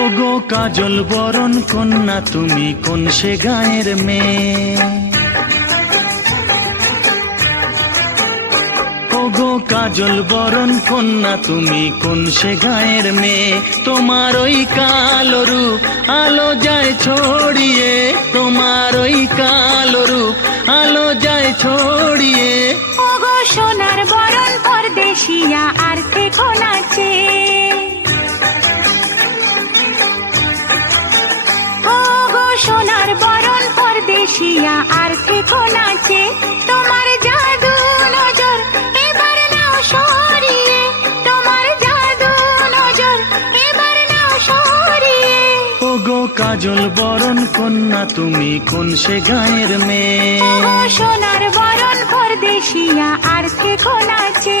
ওগো কাজল বরণ কন্যা, তুমি কোন সে গায়ের মেয়ে? ওগো কাজল বরণ কন্যা, তুমি কোন সে গায়ের মেয়ে? তোমার ওই কালো রূপ আলো যায় ছড়িয়ে ওগো কাজল বরণ কন্যা, তুমি কোন সে গায়ের মেয়ে? সোনার বরণ পরদেশিয়া আর থেকে নাচে?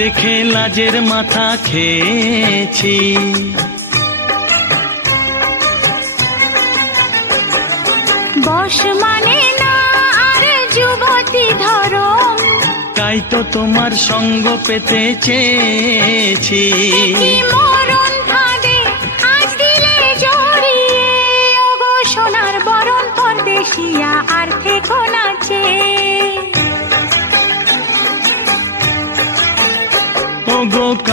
দেখে লাজের মাথা খেয়েছি। বস মানে না আর যুবতী ধরম। তাই তো তোমার সঙ্গ পেতে চেয়েছি। মরণ ফাঁদে আজ দিলে জড়িয়ে ওগো সোনার বরণ পরদেশিয়া আর থেকো নাচে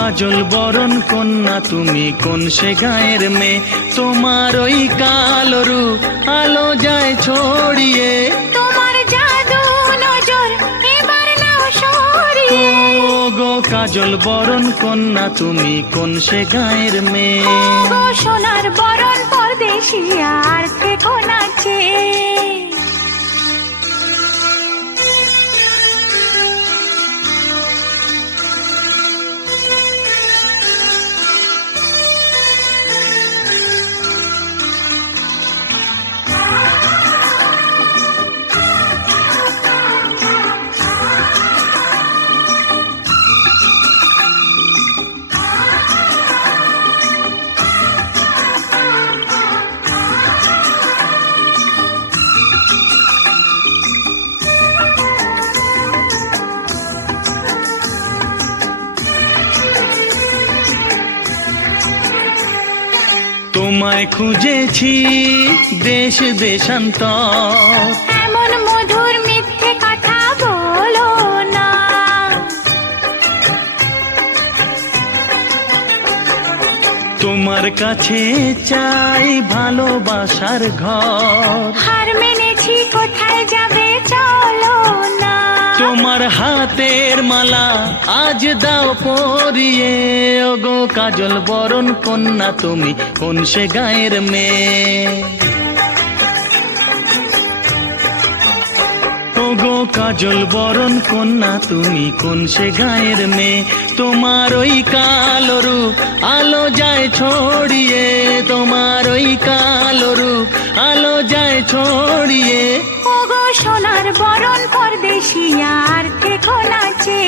কাজল বরণ কন্যা তুমি কোন সে গায়ের মেয়ে? তোমার ওই কালো রূপ আলো যায় ছড়িয়ে। তোমার জাদু নজর এবার নাও সরিয়ে। ওগো কাজল বরণ কন্যা তুমি কোন সে গায়ের মেয়ে? সোনার বরণ পরদেশিয়া আর থেকো নাচে তোমায় খুঁজেছি দেশ দেশান্তর এমন মধুর মিথ্যে কথা বলো না। তোমার কাছে চাই ভালোবাসার ঘর। হার মেনেছি তোমার হাতের মালা আজ দাও পরিয়ে। ওগো কাজল বরণ কন্যা, তুমি কোন সে গায়ের মেয়ে? ওগো কাজল বরণ কন্যা, তুমি কোন সে গায়ের মেয়ে? তোমার ওই কালো রূপ আলো যায় ছড়িয়ে। তোমার ওই কালো রূপ আলো যায় ছড়িয়ে। সোনার বরণ পরদেশিয়া আর থেকো নাচে।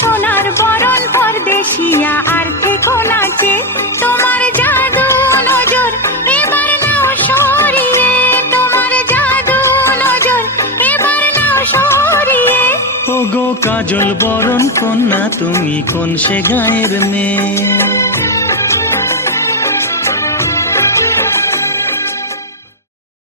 সোনার বরণ পরদেশিয়া আর থেকো নাচে। তোমার জাদু নজর এবার নাও সরিয়ে। তোমার জাদু নজর এবার নাও সরিয়ে। ওগো, কাজল বরণ কন্যা, তুমি কোন সে গায়ের মেয়ে?